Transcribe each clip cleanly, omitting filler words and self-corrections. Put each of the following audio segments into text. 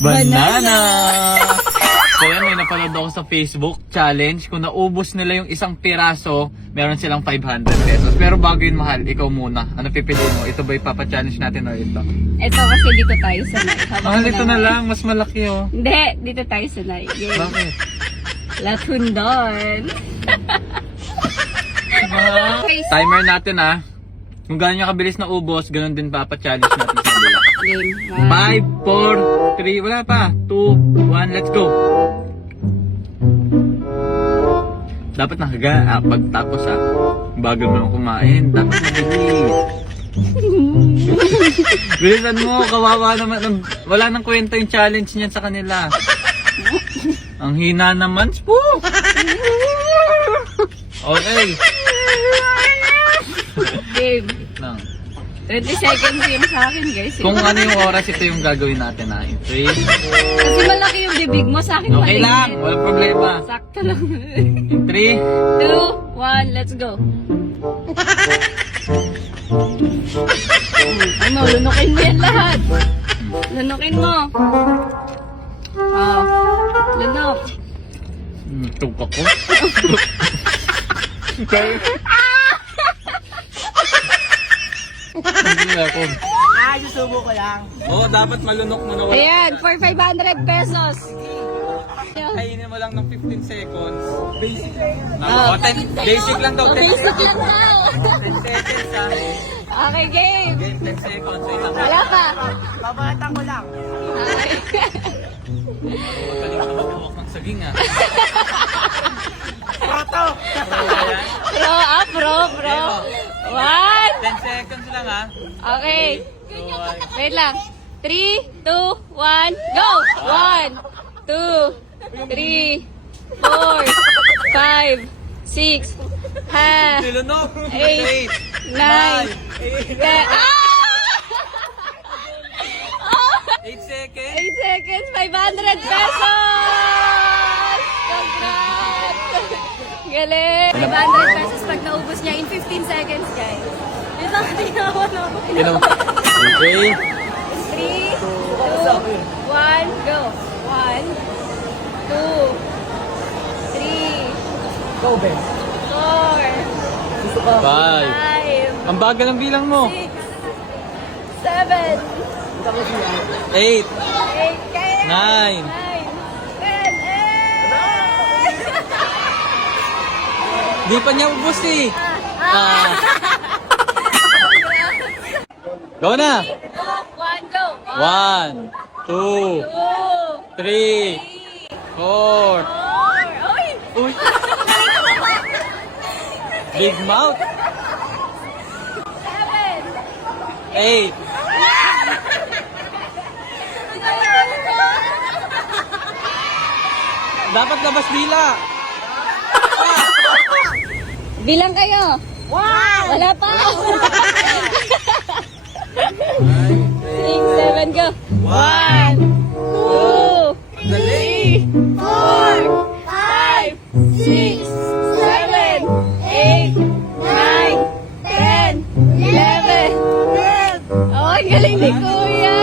Banana! So yan, may napanood ako sa Facebook challenge. Kung naubos nila yung isang piraso, meron silang 500 pesos. Pero bago yun, mahal, ikaw muna. Ano pipiliin mo? Ito ba ipapa-challenge natin o ito? Ito kasi dito tayo sanay. Mahal, ito na lang. Mas malaki oh. Hindi, dito tayo sanay. Game. Bakit? Latundon. Timer natin ah. Kung gano'n yung kabilis na ubos, ganun din papa-challenge natin sa kabila. Game. 5, 4, 3, wala pa. 2, 1, let's go. Dapat nakaga, pagtapos bago mo kumain, dapat mabilis. Bilisan mo, kawawa naman. Wala nang kwenta yung challenge niyan sa kanila. Ang hina naman, po. Okay. Game. Lang. 20 seconds yun sa akin, guys. Kung ano yung oras, ito yung gagawin natin na. 3. Kasi malaki yung bibig mo sa akin. Okay lang, walang problema. Sakto lang. 3. 2, 1, let's go. Ano, lunukin mo yan lahat. Lunukin mo. Oh, lunok. Tug ako. Hindi ako. Susubo ko lang. Oo, dapat malunok mo na wala. Ayan, for 500 pesos. Kainin mo lang ng 15 seconds. Basic lang. Oh, 10, basic lang daw. 10 Basic seconds. lang daw. 10 seconds Okay, game. Game, 10 seconds. Wait lang. Wala pa. Babatan ko lang. Okay. Magaling ka mag-walk ng saging Proto! Pro. 1. 10 seconds lang Okay. 2, Wait lang. 3, 2, 1, go! 1, 2, 3, 4, 5, 6, Nilunok. 8, 9, 10. 8 seconds. 8 seconds, 500 pesos! Congrats! Galing! 500 pesos pag naubos niya in 15 seconds, guys. Ito, tinawa na ako. Okay. 3, 2, 1, go! 1, 2, 3, Go, Ben. 4, Gusto ko. 5. 5, Ang bagal ng bilang mo. 6, 7, 8. 8, kaya! 9. 10, Di pa niya ubus eh. Go na. 1, go! 1, 2, 2, 3, 4. 4, uy! Uy. Big mouth. 7, 8. Dapat labas dila. Bilang kayo. Wow! Wala pa. 6, 7, go. 1, 2, 3, 4, 5, 6, 7, 8, 9, 10, 11, 12. Oh, ang galing ni Kuya.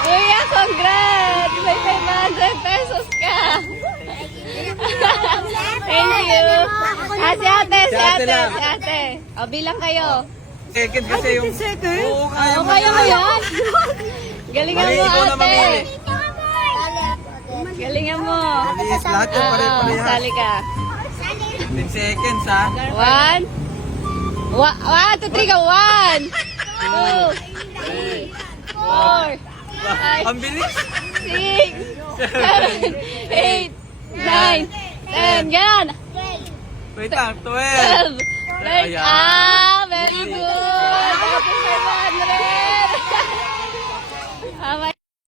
Kuya, congrats! May 500 pesos ka. Thank you. Si ate. O, bilang kayo. Second kasi yung... Oo, kaya O, mo kayo yan. mo yan. Galingan Mali, mo, ikaw na mamili. ate. Galingan mo. Bilis, lahat yung Oo, pare-parehas. sali ka. 10 seconds 1, 2, 3, go. 1, 2, 3, 4, 5, Ang bilis. 6, 7, 8, 9, 10. Gan. Wait lang, 12. 12. Very good. Happy 500.